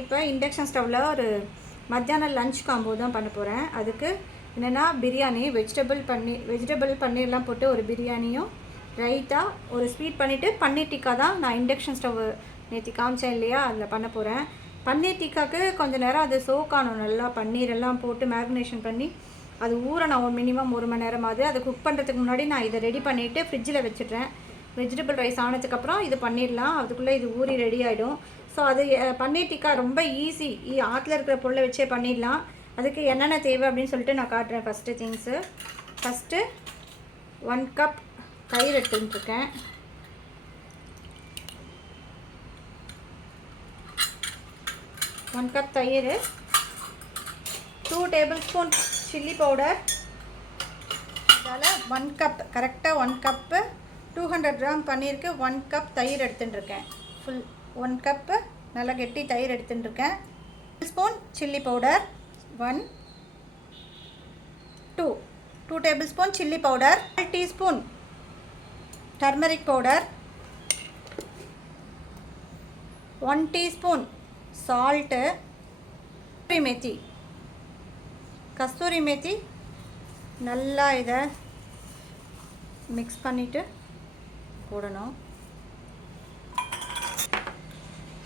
இப்போ இண்டக்ஷன் ஸ்டவ்வில் ஒரு மத்தியானம் லஞ்ச் காம்போ தான் பண்ண போகிறேன். அதுக்கு என்னென்னா பிரியாணி, வெஜிடபிள் பன்னீர்லாம் போட்டு ஒரு பிரியாணியும், ரைத்தா, ஒரு ஸ்வீட் பண்ணிவிட்டு பன்னீர் டிக்கா தான் நான் இண்டக்ஷன் ஸ்டவ் நேற்று காமிச்சேன் இல்லையா, அதில் பண்ண போகிறேன். பன்னீர் டிக்காவுக்கு கொஞ்சம் நேரம் அது சோக்கானும், நல்லா பன்னீரெல்லாம் போட்டு மேரினேஷன் பண்ணி அது ஊறணும் மினிமம் 1 மணி நேரமாவது. அதை குக் பண்ணுறதுக்கு முன்னாடி நான் இதை ரெடி பண்ணிவிட்டு ஃப்ரிட்ஜில் வச்சுட்றேன். வெஜிடபிள் ரைஸ் ஆனதுக்கப்புறம் இது பண்ணிடலாம், அதுக்குள்ளே இது ஊறி ரெடி ஆகிடும். ஸோ அது பன்னீர் டிக்கா ரொம்ப ஈஸி, ஆற்றுல இருக்கிற பொருளை வச்சே பண்ணிடலாம். அதுக்கு என்னென்ன தேவை அப்படின்னு சொல்லிட்டு நான் காட்டுறேன். ஃபஸ்ட்டு 1 கப் தயிர் எடுத்துட்டுருக்கேன். ஒன் கப் தயிர், 2 டேபிள்ஸ்பூன் சில்லி பவுடர். இதால் 1 கப், கரெக்டாக 1 கப்பு 200 கிராம் பன்னீருக்கு 1 கப் தயிர் எடுத்துட்டுருக்கேன். ஃபுல் 1 கப்பு நல்லா கெட்டி தயிர் எடுத்துட்டுருக்கேன். Spoon chilli powder 2 tablespoon chilli powder, 1 teaspoon turmeric powder, 1 teaspoon salt, kasuri methi. நல்லா இதை மிக்ஸ் பண்ணிவிட்டு போடணும்.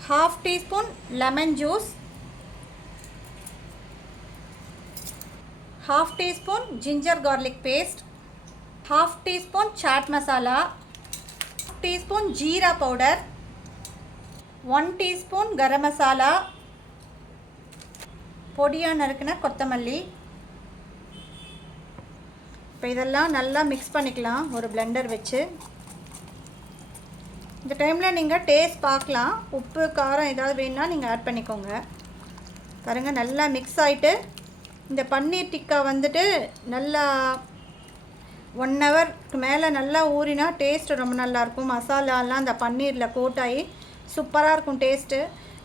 1/2 teaspoon lemon juice, 1/2 teaspoon ginger garlic paste, 1/2 teaspoon chaat masala, 1 teaspoon jeera powder, 1 teaspoon garam masala, பொடியாக நறுக்கின கொத்தமல்லி. இப்போ இதெல்லாம் நல்லா மிக்ஸ் பண்ணிக்கலாம் ஒரு பிளெண்டர் வச்சு. இந்த டைமில் நீங்கள் டேஸ்ட் பார்க்கலாம், உப்பு காரம் ஏதாவது வேணுன்னா நீங்கள் ஆட் பண்ணிக்கோங்க. பாருங்கள் நல்லா மிக்ஸ் ஆகிட்டு, இந்த பன்னீர் டிக்கா வந்துட்டு நல்லா 1 ஹவருக்கு மேலே நல்லா ஊறினா டேஸ்ட்டு ரொம்ப நல்லாயிருக்கும். மசாலாலாம் அந்த பன்னீரில் கோட்டாகி சூப்பராக இருக்கும் டேஸ்ட்டு.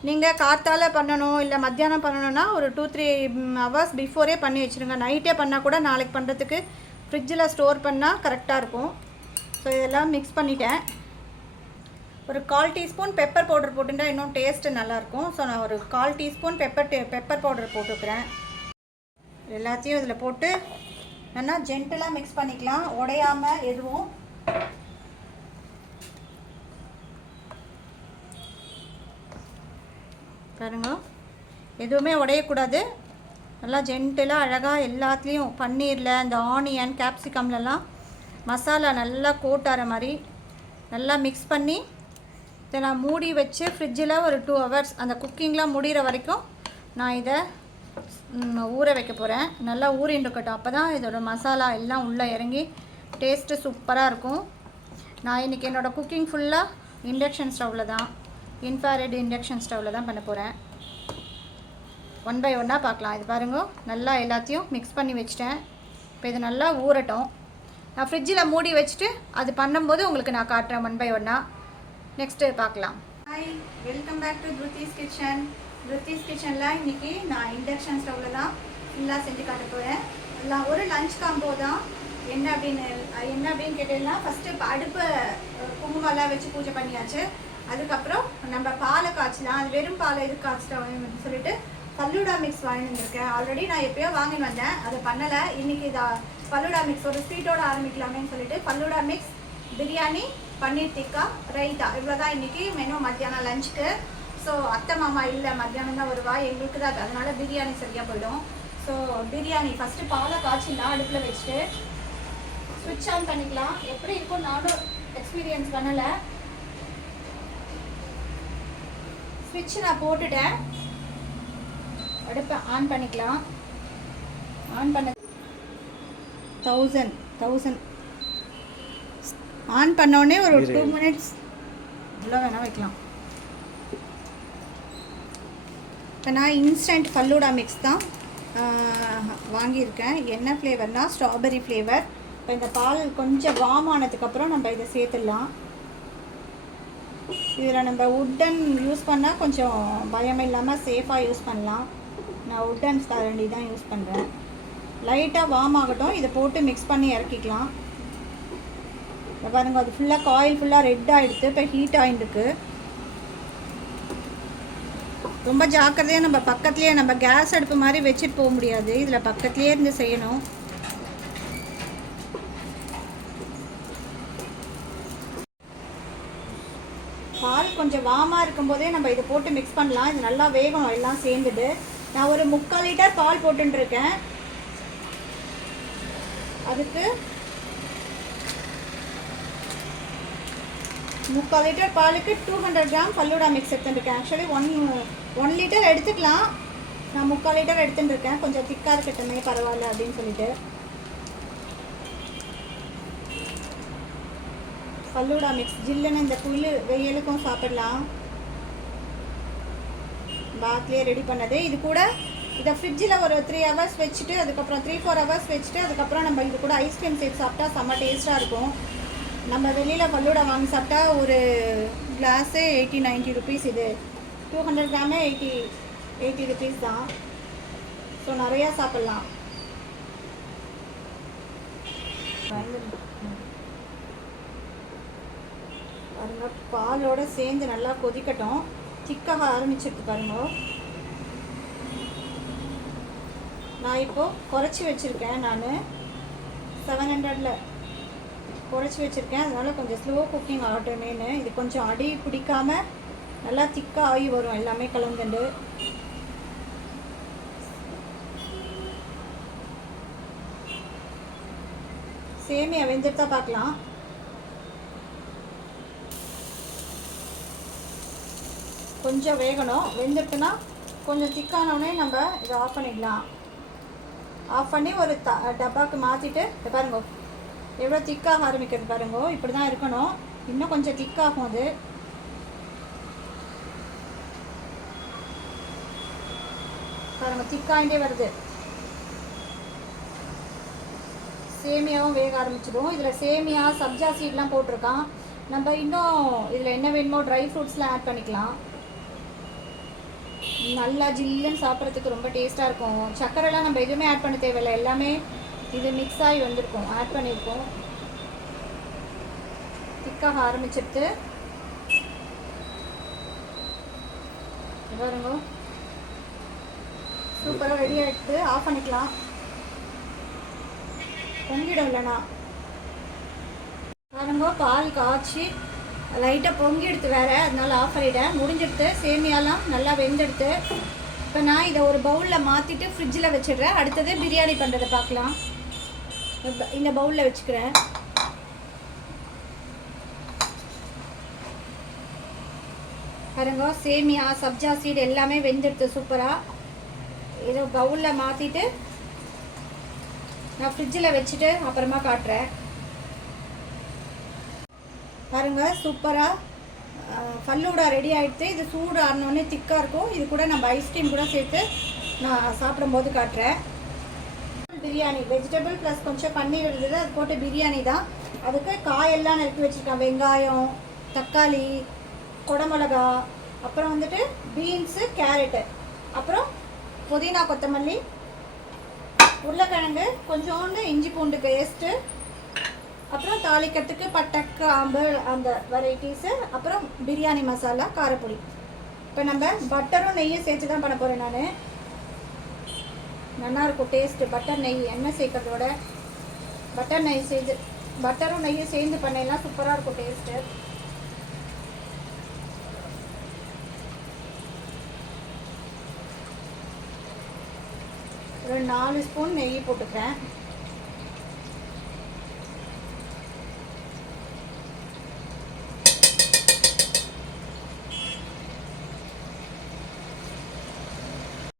நீங்கள் காத்தால பண்ணணும் இல்லை மத்தியானம் பண்ணணுன்னா ஒரு 2-3 ஹவர்ஸ் பிஃபோரே பண்ணி வச்சுருங்க. நைட்டே பண்ணால் கூட நாளைக்கு பண்ணுறதுக்கு ஃப்ரிட்ஜில் ஸ்டோர் பண்ணால் கரெக்டாக இருக்கும். ஸோ இதெல்லாம் மிக்ஸ் பண்ணிட்டேன். ஒரு 1/4 டீஸ்பூன் பெப்பர் பவுடர் போட்டுட்டா இன்னும் டேஸ்ட்டு நல்லாயிருக்கும். ஸோ நான் ஒரு 1/4 டீஸ்பூன் பெப்பர் பவுடர் போட்டுக்கிறேன். எல்லாத்தையும் இதில் போட்டு நல்லா ஜென்டலாக மிக்ஸ் பண்ணிக்கலாம், உடையாமல் எதுவும். பாருங்க, எதுவுமே உடையக்கூடாது. நல்லா ஜென்டலாக அழகாக எல்லாத்துலேயும் பன்னீரில் அந்த ஆனியன் கேப்சிகம்லலாம் மசாலா நல்லா கோட்டார மாதிரி நல்லா மிக்ஸ் பண்ணி இதை நான் மூடி வச்சு ஃப்ரிட்ஜில் ஒரு 2 ஹவர்ஸ் அந்த குக்கிங்லாம் முடிகிற வரைக்கும் நான் இதை ஊற வைக்க போகிறேன். நல்லா ஊறின்னு இருக்கட்டும், அப்போ தான் இதோட மசாலா எல்லாம் உள்ளே இறங்கி டேஸ்ட்டு சூப்பராக இருக்கும். நான் இன்றைக்கி என்னோடய குக்கிங் ஃபுல்லாக இண்டக்ஷன் ஸ்டவ்வில் தான், இன்ஃப்ராரெட் இண்டக்ஷன் ஸ்டவ்வில் தான் பண்ண போகிறேன். 1 பை 1 பார்க்கலாம். இது பாருங்க, நல்லா எல்லாத்தையும் மிக்ஸ் பண்ணி வச்சிட்டேன். இப்போ இது நல்லா ஊறட்டும். நான் ஃப்ரிட்ஜில் மூடி வச்சுட்டு அது பண்ணும்போது உங்களுக்கு நான் காட்டுறேன் 1 பை 1. நெக்ஸ்ட்டு பார்க்கலாம். Hi, welcome back to Dhruthi's kitchen. Dhruthi's கிச்சனில் இன்றைக்கி நான் இண்டக்ஷன் ஸ்டவ்வில் தான் ஃபுல்லாக செஞ்சு காட்ட போகிறேன். எல்லாம் ஒரு லஞ்ச் காம்போ தான். என்ன அப்படின்னு கேட்டீங்கன்னா, ஃபஸ்ட்டு அடுப்பை குங்குமம்லாம் வச்சு பூஜை பண்ணியாச்சு. அதுக்கப்புறம் நம்ம பாலை காய்ச்சலாம். அது வெறும் பாலை எதுக்கு காய்ச்சிட்டோம்னு சொல்லிட்டு ஃபல்லூடா மிக்ஸ் வாங்கிட்டு வந்திருக்கேன். ஆல்ரெடி நான் எப்போயோ வாங்கிட்டு வந்தேன், அதை பண்ணலை. இன்றைக்கி இதை ஃபல்லூடா மிக்ஸ் ஒரு ஸ்வீட்டோடு ஆரம்பிக்கலாமேன்னு சொல்லிட்டு ஃபல்லூடா மிக்ஸ், பிரியாணி, பன்னீர் டிக்கா, ரைத்தா, இவ்வளோ தான் இன்றைக்கி மெனு மத்தியானம் லஞ்சுக்கு. ஸோ அத்தை மாமா இல்லை, மத்தியானம் தான் வருவா, எங்களுக்கு தான், அதனால் பிரியாணி சரியாக போயிடும். ஸோ பிரியாணி ஃபஸ்ட்டு பாலை காய்ச்சிடலாம். அடுப்பில் வச்சுட்டு ஸ்விட்ச் ஆன் பண்ணிக்கலாம். எப்படி இருக்கும் நானும் எக்ஸ்பீரியன்ஸ் பண்ணலை. ஸ்விட்ச் நான் போட்டுட்டேன், அடுப்பை ஆன் பண்ணிக்கலாம். ஆன் பண்ண 1000 ஆன் பண்ணோடனே ஒரு 2 மினிட்ஸ் இவ்வளோ வேணால் வைக்கலாம். இப்போ நான் இன்ஸ்டன்ட் ஃபல்லூடா மிக்ஸ் தான் வாங்கியிருக்கேன். என்ன ஃப்ளேவர்னால் ஸ்ட்ராபெரி ஃப்ளேவர். இப்போ இந்த பால் கொஞ்சம் வார்ம் ஆனதுக்கப்புறம் நம்ம இதை சேர்த்துடலாம். இதில் நம்ம உட்டன் யூஸ் பண்ணால் கொஞ்சம் பயம் இல்லாமல் சேஃபாக யூஸ் பண்ணலாம். நான் உட்டன் கரண்டி தான் யூஸ் பண்ணுறேன். லைட்டாக வார்ம் ஆகட்டும், இதை போட்டு மிக்ஸ் பண்ணி இறக்கிக்கலாம். இப்போ பாருங்க, அது ஃபுல்லாக காயில் ஃபுல்லாக ரெட் ஆகிடுது. இப்போ ஹீட் ஆகிட்டுருக்கு. ரொம்ப ஜாக்கிரதையாக நம்ம பக்கத்துலேயே, நம்ம கேஸ் அடுப்பு மாதிரி வச்சுட்டு போக முடியாது, இதில் பக்கத்துலேயே இருந்து செய்யணும். பால் கொஞ்சம் வாமாக இருக்கும்போதே நம்ம இதை போட்டு மிக்ஸ் பண்ணலாம். இது நல்லா வேகணும் எல்லாம் சேர்ந்துட்டு. நான் ஒரு 3/4 லிட்டர் பால் போட்டுருக்கேன். அதுக்கு 3/4 லிட்டர் பாலுக்கு 200 கிராம் ஃபல்லூடா மிக்ஸ் எடுத்துருக்கேன். ஆக்சுவலி 1 லிட்டர் எடுத்துக்கலாம். நான் 3/4 லிட்டர் எடுத்துட்டுருக்கேன். கொஞ்சம் திக்காக இருக்கட்டுமே பரவாயில்ல அப்படின்னு சொல்லிட்டு. ஃபல்லூடா மிக்ஸ் ஜில்லுன்னு இந்த வெயிலுக்கும் சாப்பிடலாம். பாத்லேயே ரெடி பண்ணது. இது கூட இதை ஃப்ரிட்ஜில் ஒரு 3 ஹவர்ஸ் வச்சுட்டு, அதுக்கப்புறம் 3-4 ஹவர்ஸ் வச்சுட்டு, அதுக்கப்புறம் நம்ம இது கூட ஐஸ்கிரீம் சேர்த்து சாப்பிட்டா செம்ம டேஸ்ட்டாக இருக்கும். நம்ம வெளியில் ஃபல்லூடா வாங்கி சாப்பிட்டா ஒரு கிளாஸே 80-90 ருபீஸ். இது 200 கிராமே 80 ருபீஸ் தான். ஸோ நிறையா சாப்பிட்லாம். பாருங்க, பாலோடு சேர்ந்து நல்லா கொதிக்கட்டும். திக்காக ஆரம்பிச்சிருக்கு பாருங்க. நான் இப்போது குறைச்சி வச்சுருக்கேன். நான் 700ல் குறைச்சி வச்சுருக்கேன். அதனால் கொஞ்சம் ஸ்லோ குக்கிங் ஆகட்டுமேனு. இது கொஞ்சம் அடி பிடிக்காமல் நல்லா திக்காக ஆகி வரும் எல்லாமே கலந்துண்டு. சேமியா வெந்துட்டு தான் பார்க்கலாம். கொஞ்சம் வேகணும். வெந்துட்டுனா கொஞ்சம் திக்கானோடனே நம்ம இதை ஆஃப் பண்ணிடலாம். ஆஃப் பண்ணி ஒரு டப்பாவுக்கு மாற்றிட்டு, பாருங்க எவ்வளோ திக்காக ஆரம்பிக்கிறது பாருங்க. இப்படி தான் இருக்கணும். இன்னும் கொஞ்சம் திக்காகும். அது பாருங்க திக்காயிட்டே வருது. சேமியாவும் வேக ஆரம்பிச்சிடும். இதில் சேமியா சப்ஜா சீட்லாம் போட்டிருக்கான். நம்ம இன்னும் இதில் என்ன வேணுமோ ட்ரை ஃப்ரூட்ஸ்லாம் ஆட் பண்ணிக்கலாம். நல்லா ஜில்லுன்னு சாப்பிட்றதுக்கு ரொம்ப டேஸ்ட்டாக இருக்கும். சர்க்கரைலாம் நம்ம எதுவுமே ஆட் பண்ண தேவையில்லை. எல்லாமே இது மிக்ஸ் ஆகி வந்திருக்கும், ஆட் பண்ணியிருக்கோம். திக்காக ஆரம்பிச்சிட்டு பாருங்க சூப்பராக ரெடி ஆகிட்டு ஆஃப் பண்ணிக்கலாம். பொங்கிடும் இல்லைண்ணா. பாருங்க பால் காய்ச்சி லைட்டாக பொங்கி எடுத்து வேறு, அதனால ஆஃப் பண்ணிவிட்டேன். முடிஞ்செடுத்து சேமியாலாம் நல்லா வெந்தெடுத்து இப்போ நான் இதை ஒரு பவுலில் மாற்றிட்டு ஃப்ரிட்ஜில் வச்சிடுறேன். அடுத்தது பிரியாணி பண்ணுறதை பார்க்கலாம். இந்த பவுலில் வச்சுக்கிறேன். பாருங்க சேமியா சப்ஜா சீடு எல்லாமே வெந்தெடுத்து சூப்பராக. இதை பவுலில் மாற்றிட்டு நான் ஃப்ரிட்ஜில் வச்சுட்டு அப்புறமா காட்டுறேன். பாருங்கள் சூப்பராக ஃபல்லூடா ரெடி ஆகிடுது. இது சூடு ஆறினோடனே திக்காக இருக்கும். இது கூட நம்ம ஐஸ்கிரீம் கூட சேர்த்து நான் சாப்பிடும்போது காட்டுறேன். பிரியாணி வெஜிடபிள் ப்ளஸ் கொஞ்சம் பன்னீர் இருந்தது, அது போட்டு பிரியாணி தான். அதுக்கு காயெல்லாம் நறுக்கி வச்சுருக்கேன். வெங்காயம், தக்காளி, குடமிளகா, அப்புறம் வந்துட்டு பீன்ஸு, கேரட்டு, அப்புறம் புதினா, கொத்தமல்லி, உருளைக்கிழங்கு, கொஞ்சோண்டு இஞ்சி பூண்டு பேஸ்ட்டு, அப்புறம் தாளிக்கிறதுக்கு பட்டை, கிராம்பு, அந்த வெரைட்டிஸு, அப்புறம் பிரியாணி மசாலா, காரப்பொடி. இப்போ நம்ம பட்டரும் நெய்யும் சேர்த்து தான் பண்ண போகிறேன். நான் நல்லாயிருக்கும் டேஸ்ட்டு. பட்டர் நெய் எண்ணெய் சேர்க்கறதோட பட்டர் நெய் சேர்த்து, பட்டரும் நெய்யும் சேர்ந்து பண்ணலாம் சூப்பராக இருக்கும் டேஸ்ட்டு. ஒரு 4 ஸ்பூன் நெய் போட்டுக்கிறேன்.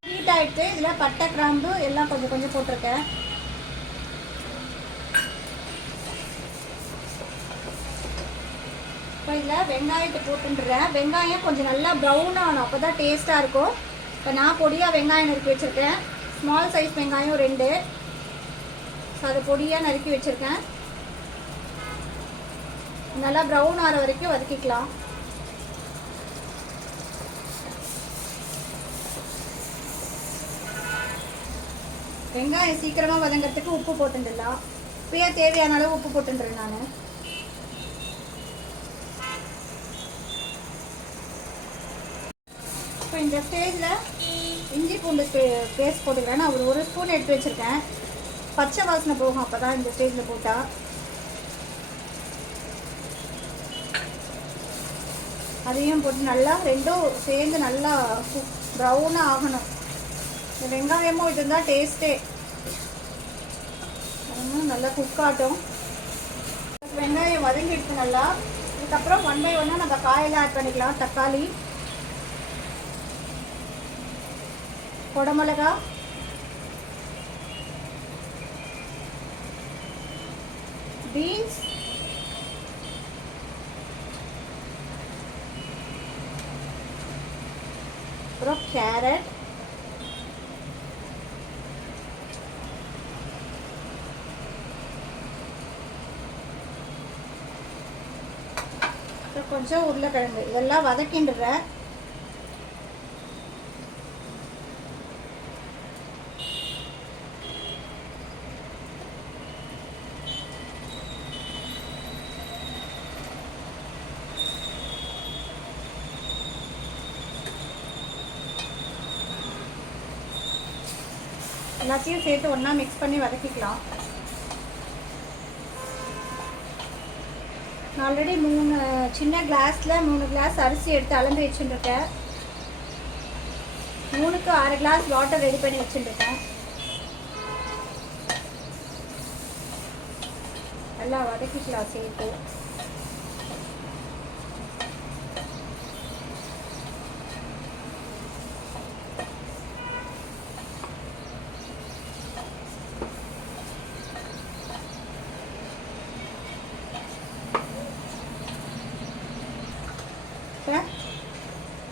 ஹீட் ஆகிட்டு இதில் பட்டை, கிராம்பு எல்லாம் கொஞ்சம் கொஞ்சம் போட்டிருக்கேன். இப்போ இதில் வெங்காயத்தை போட்டுன்றேன். வெங்காயம் கொஞ்சம் நல்லா ப்ரௌன் ஆகணும், அப்போ தான் டேஸ்ட்டாக இருக்கும். இப்போ நான் பொடியாக வெங்காயம் நறுக்கி வச்சுருக்கேன். ஸ்மால் சைஸ் வெங்காயம் 2, ஸோ அதை பொடியாக நறுக்கி வச்சுருக்கேன். நல்லா ப்ரௌன் ஆகிற வரைக்கும் வதக்கிக்கலாம். வெங்காயம் சீக்கிரமாக வதங்கிறதுக்கு உப்பு போட்டுடலாம். இப்போயே தேவையான அளவு உப்பு போட்டுன்றேன் நான். இப்போ இந்த ஸ்டேஜில் இஞ்சி பூண்டு பேஸ்ட் போட்டுக்கிறேன். நான் ஒரு ஸ்பூன் எடுத்து வச்சுருக்கேன். பச்சை வாசனை போகும் அப்போ தான் இந்த ஸ்டேஜில் போட்டால். அதையும் போட்டு நல்லா ரெண்டும் சேர்ந்து நல்லா ப்ரௌனாக ஆகணும். இந்த வெங்காயமும் இது தான் டேஸ்ட்டே. நல்லா குக் ஆட்டும். வெங்காயம் வதங்கிடுச்சு நல்லா. இதுக்கப்புறம் 1 by 1 நம்ம காயெல்லாம் ஆட் பண்ணிக்கலாம். தக்காளி, குடமிளகா, பீன்ஸ், அப்புறம் கேரட், கொஞ்சம் உருளைக்கிழங்கு இதெல்லாம் வதக்கிண்டுறேன். எல்லாத்தையும் சேர்த்து ஒன்றா மிக்ஸ் பண்ணி வதக்கிக்கலாம். நான் ஆல்ரெடி 3 சின்ன கிளாஸில் 3 கிளாஸ் அரிசி எடுத்து அளந்து வச்சுருக்கேன். 3க்கு 6 கிளாஸ் வாட்டர் ரெடி பண்ணி வச்சுருக்கேன். நல்லா வதக்கிக்கலாம் சேர்த்து.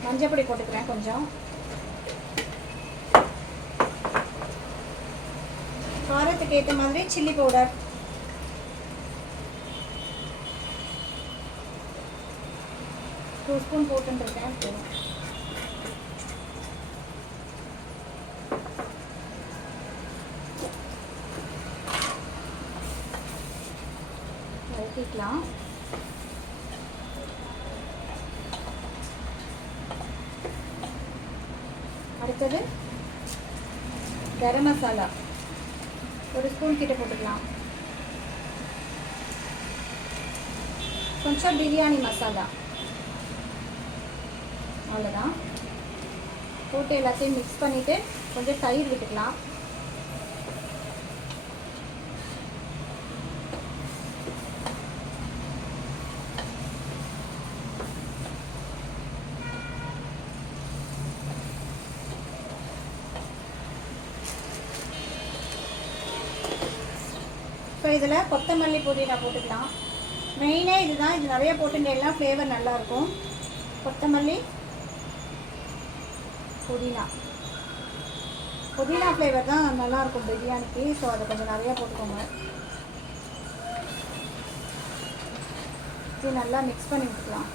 மஞ்சள் பொடி போட்டுக்கிறேன் கொஞ்சம். காரத்துக்கு ஏற்ற மாதிரி சில்லி பவுடர், டூ ஸ்பூன் போட்டுருக்கேன். வதக்கிக்கலாம். அடுத்தது கரம் மசாலா 1 ஸ்பூன் கிட்ட போட்டுக்கலாம். கொஞ்சம் பிரியாணி மசாலா, அவ்வளோதான். போட்டு எல்லாத்தையும் மிக்ஸ் பண்ணிவிட்டு கொஞ்சம் தயிர் விட்டுக்கலாம். இப்போ இதில் கொத்தமல்லி புதினா போட்டுக்கலாம். மெயினே இதுதான். இது நிறைய போட்டுட்டேன்னா ஃப்ளேவர் நல்லாயிருக்கும். கொத்தமல்லி, புதினா ஃப்ளேவர் தான் நல்லாயிருக்கும் பிரியாணிக்கு. ஸோ அதை கொஞ்சம் நிறையா போட்டுக்கோங்க. இது நல்லா மிக்ஸ் பண்ணி விட்டுக்கலாம்.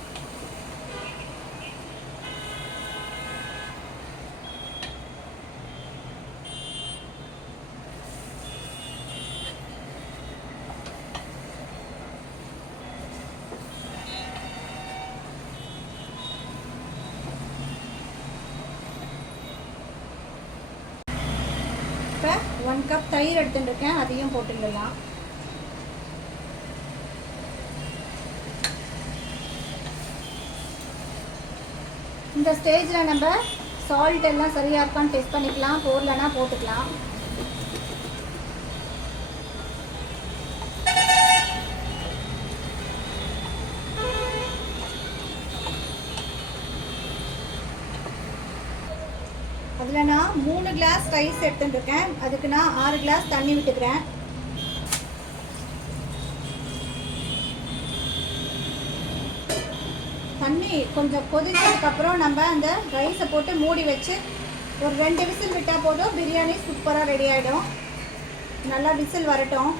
இப்போ 1 கப் தயிர் எடுத்துட்டுருக்கேன். அதையும் போட்டுடலாம். இந்த ஸ்டேஜில் நம்ம சால்ட் எல்லாம் சரியாக இருக்கான்னு டெஸ்ட் பண்ணிக்கலாம். போடலன்னா போட்டுக்கலாம். அதில் நான் 3 கிளாஸ் ரைஸ் எடுத்துட்டுருக்கேன். அதுக்கு நான் 6 கிளாஸ் தண்ணி விட்டுக்கிறேன். தண்ணி கொஞ்சம் கொதிச்சதுக்கப்புறம் நம்ம அந்த ரைஸை போட்டு மூடி வச்சு ஒரு 2 விசில் விட்டால் போதும். பிரியாணி சூப்பராக ரெடி ஆகிடும். நல்லா விசில் வரட்டும்.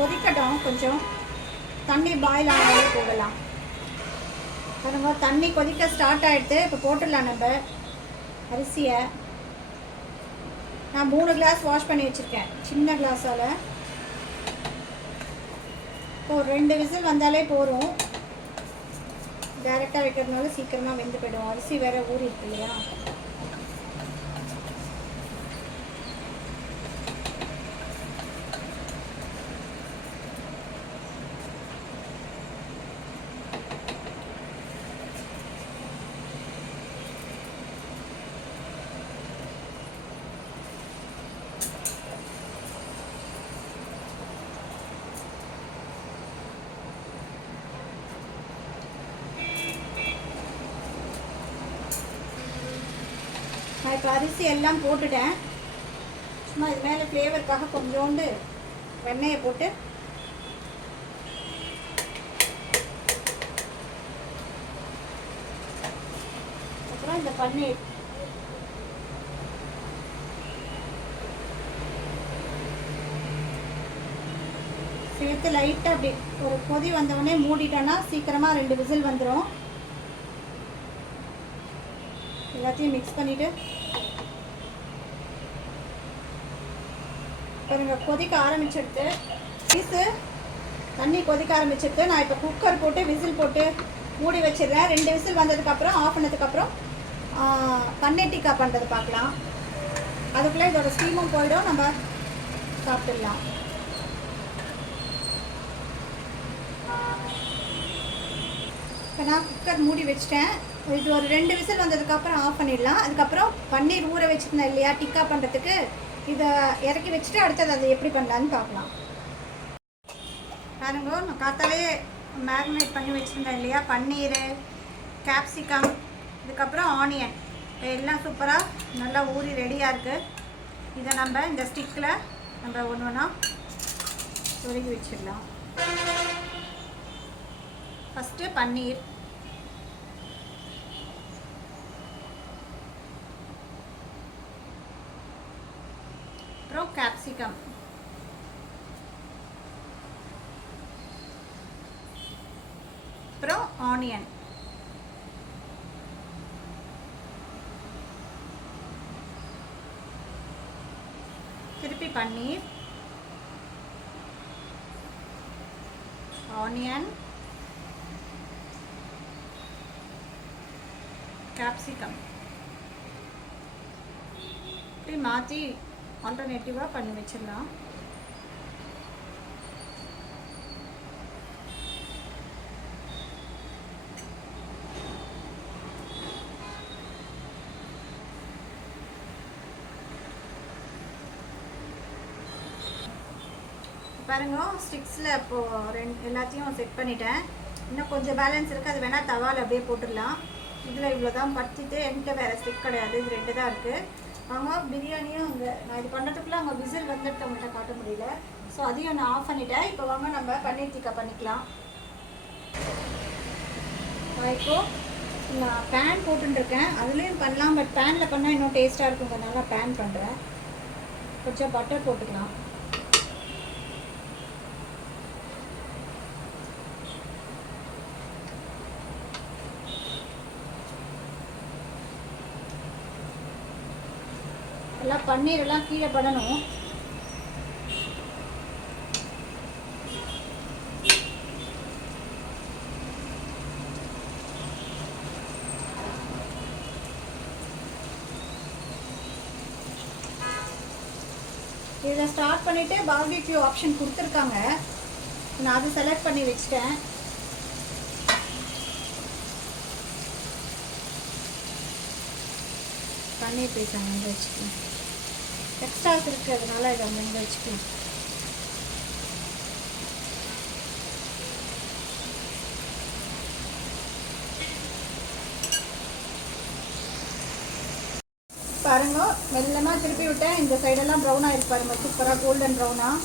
கொதிக்கட்டும். கொஞ்சம் தண்ணி பாயில் ஆனாலே போடலாம். பாருங்க, தண்ணி கொதிக்க ஸ்டார்ட் ஆகிடுது. இப்போ போட்டுடலாம் நம்ம அரிசியை. நான் 3 கிளாஸ் வாஷ் பண்ணி வச்சுருக்கேன் சின்ன கிளாஸால். இப்போ 2 விசில் வந்தாலே போதும். டைரெக்டாக வைக்கிறதுனால சீக்கிரமாக வெந்து போய்டும். அரிசி வேறு ஊறி இருக்கு இல்லையா. நான் இப்போ அரிசி எல்லாம் போட்டுட்டேன். சும்மா இது மேலே ஃப்ளேவருக்காக கொஞ்சோண்டு வெண்ணெயை போட்டு அப்புறம் இந்த பன்னீர் சேர்த்து லைட்டாக அப்படி ஒரு கொதி வந்தவுடனே மூடிட்டோன்னா சீக்கிரமாக 2 விசில் வந்துடும். எல்லாத்தையும் மிக்ஸ் பண்ணிவிட்டு பாருங்க கொதிக்க ஆரம்பிச்சிடுது. பீஸு தண்ணி கொதிக்க ஆரம்பிச்சிடுது. நான் இப்போ குக்கர் போட்டு விசில் போட்டு மூடி வச்சிடுறேன். 2 விசில் வந்ததுக்கப்புறம் ஆஃப் பண்ணதுக்கப்புறம் பன்னீர் டிக்கா பண்ணுறது பார்க்கலாம். அதுக்குள்ளே இதோட ஸ்டீமும் போயிடும், நம்ம சாப்பிட்டுடலாம். இப்போ நான் குக்கர் மூடி வச்சிட்டேன். இது ஒரு 2 விசில் வந்ததுக்கப்புறம் ஆஃப் பண்ணிடலாம். அதுக்கப்புறம் பன்னீர் ஊற வச்சுருந்தேன் இல்லையா டிக்கா பண்ணுறதுக்கு, இதை இறக்கி வச்சுட்டு அடுத்தது அதை எப்படி பண்ணலான்னு பார்க்கலாம். பாருங்க, நான் காத்தாலே மேரினேட் பண்ணி வச்சுருந்தேன் இல்லையா பன்னீர், கேப்சிகம், இதுக்கப்புறம் ஆனியன் எல்லாம் சூப்பராக நல்லா ஊறி ரெடியாக இருக்குது. இதை நம்ம இந்த ஸ்டிக்கில் நம்ம ஒன்று ஒன்றா உருகி வச்சிடலாம். ஃபஸ்ட்டு பன்னீர், அப்புறம் கேப்சிகம், அப்புறம் ஆனியன், திருப்பி பன்னீர், ஆனியன், கேப்சிகம், இப்படி மாற்றி ஆல்டர்னேட்டிவாக பண்ணி வச்சிடலாம். பாருங்க, ஸ்டிக்ஸில் இப்போது எல்லாத்தையும் செட் பண்ணிட்டேன். இன்னும் கொஞ்சம் பேலன்ஸ் இருக்குது, அது வேணால் தவால் அப்படியே போட்டுடலாம். இதில் இவ்வளோ தான் பற்றிட்டு என்கிட்ட வேறு ஸ்டிக் கிடையாது, இது 2 தான் இருக்குது. அவங்க பிரியாணியும் அங்கே நான் இது பண்ணுறதுக்குள்ளே அவங்க விசில் வந்துட்டு அவங்கள்ட்ட காட்ட முடியல. ஸோ அதையும் நான் ஆஃப் பண்ணிட்டேன். இப்போ வாங்க நம்ம பன்னீர் டிக்கா பண்ணிக்கலாம். இப்போது நான் பேன் போட்டுருக்கேன், அதுலேயும் பண்ணலாம். பட் பேனில் பண்ணால் இன்னும் டேஸ்ட்டாக இருக்குங்கிறதுனால பேன் பண்ணுறேன். கொஞ்சம் பட்டர் போட்டுக்கலாம். எல்லாம் பன்னீர் எல்லாம் கீழே படணும். இதில் ஸ்டார்ட் பண்ணிவிட்டு பார்பிக்யூ ஆப்ஷன் கொடுத்துருக்காங்க, நான் அதை செலக்ட் பண்ணி வச்சிட்டேன். பன்னீர் பீஸ் அங்கே வச்சுக்கேன், எக்ஸ்ட்ராஸ் இருக்குது அதனால இதை அங்கே வச்சுக்கேன். பாருங்க, மெல்லமாக திருப்பி விட்டேன். இந்த சைடெல்லாம் ப்ரௌனாக இருக்கு பாருங்க, சூப்பராக கோல்டன் ப்ரௌனாக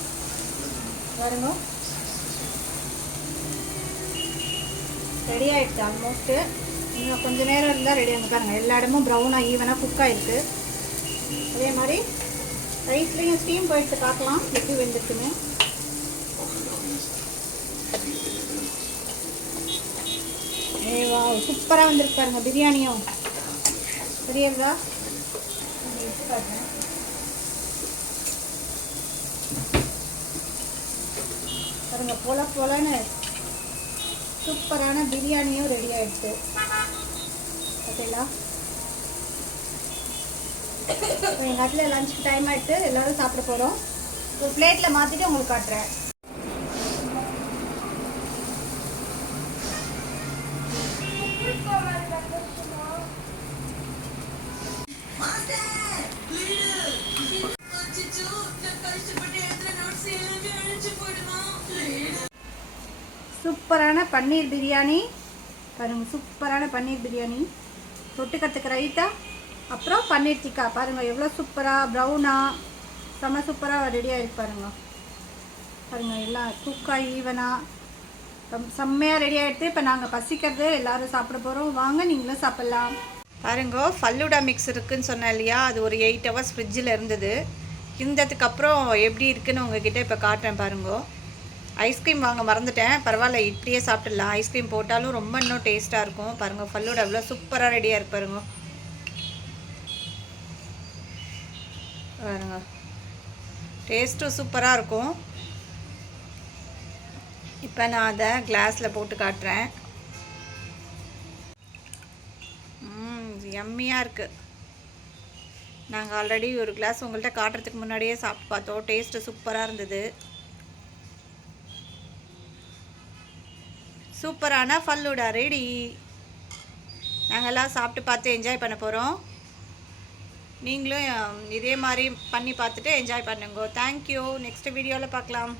பாருங்க. ரெடி ஆகிடுச்சு ஆல்மோஸ்ட்டு. இன்னும் கொஞ்சம் நேரம் இருந்தால் ரெடி ஆகும். பாருங்கள், எல்லா இடமும் ப்ரௌனாக ஈவனாக குக் ஆகிருக்கு. அதே மாதிரி ரைஸ்லேயும் ஸ்டீம் போயிட்டு பார்க்கலாம் எப்படி வெந்துருக்குன்னு. ஏவா சூப்பராக வந்துருக்கு பாருங்க. பிரியாணியும் தெரியுதா? எடுத்து காட்டுறேன். பாருங்க, பொலன்னு சூப்பரான பிரியாணியும் ரெடி ஆகிடுச்சு. ஓகேங்களா? எங்கள் நாட்டில் லஞ்சுக்கு டைம் ஆகிடுச்சு, எல்லோரும் சாப்பிட போகிறோம். ஒரு பிளேட்டில் மாற்றிட்டு உங்களுக்கு காட்டுறேன். சூப்பரான பன்னீர் பிரியாணி பாருங்கள், சூப்பரான பன்னீர் பிரியாணி. தொட்டுக்கிறதுக்கு ரைத்தா அப்புறம் பன்னீர் டிக்கா பாருங்கள் எவ்வளோ சூப்பராக ப்ரௌனாக செம்ம சூப்பராக ரெடி ஆகிருக்கு பாருங்கள் எல்லாம் குக்காய் ஈவனாக செம்மையாக ரெடி ஆகிடுது. இப்போ நாங்கள் பசிக்கிறது எல்லோரும் சாப்பிட போகிறோம். வாங்க நீங்களும் சாப்பிட்லாம். பாருங்க ஃபல்லூடா மிக்ஸ் இருக்குதுன்னு சொன்னேன் இல்லையா, அது ஒரு 8 hours ஃப்ரிட்ஜில் இருந்தது. இருந்ததுக்கப்புறம் எப்படி இருக்குதுன்னு உங்ககிட்ட இப்போ காட்டுறேன் பாருங்க. ஐஸ்கிரீம் வாங்க மறந்துட்டேன், பரவாயில்ல இப்படியே சாப்பிட்லாம். ஐஸ்கிரீம் போட்டாலும் ரொம்ப இன்னும் டேஸ்ட்டாக இருக்கும். பாருங்கள் ஃபல்லூடா எவ்வளோ சூப்பராக ரெடியாக இருக்கு பாருங்க. பாருங்க டேஸ்ட்டும் சூப்பராக இருக்கும். இப்போ நான் அதை கிளாஸில் போட்டு காட்டுறேன். யம்மியாக இருக்குது. நாங்கள் ஆல்ரெடி ஒரு கிளாஸ் உங்கள்கிட்ட காட்டுறதுக்கு முன்னாடியே சாப்பிட்டு பார்த்தோம். டேஸ்ட்டு சூப்பராக இருந்தது. சூப்பரான ஃபல்லூடா ரெடி. நாங்கள்லாம் சாப்பிட்டு பார்த்து என்ஜாய் பண்ண போகிறோம். நீங்களும் இதே மாதிரி பண்ணி பார்த்துட்டு என்ஜாய் பண்ணுங்க. தேங்க்யூ. நெக்ஸ்ட் வீடியோவில் பார்க்கலாம்.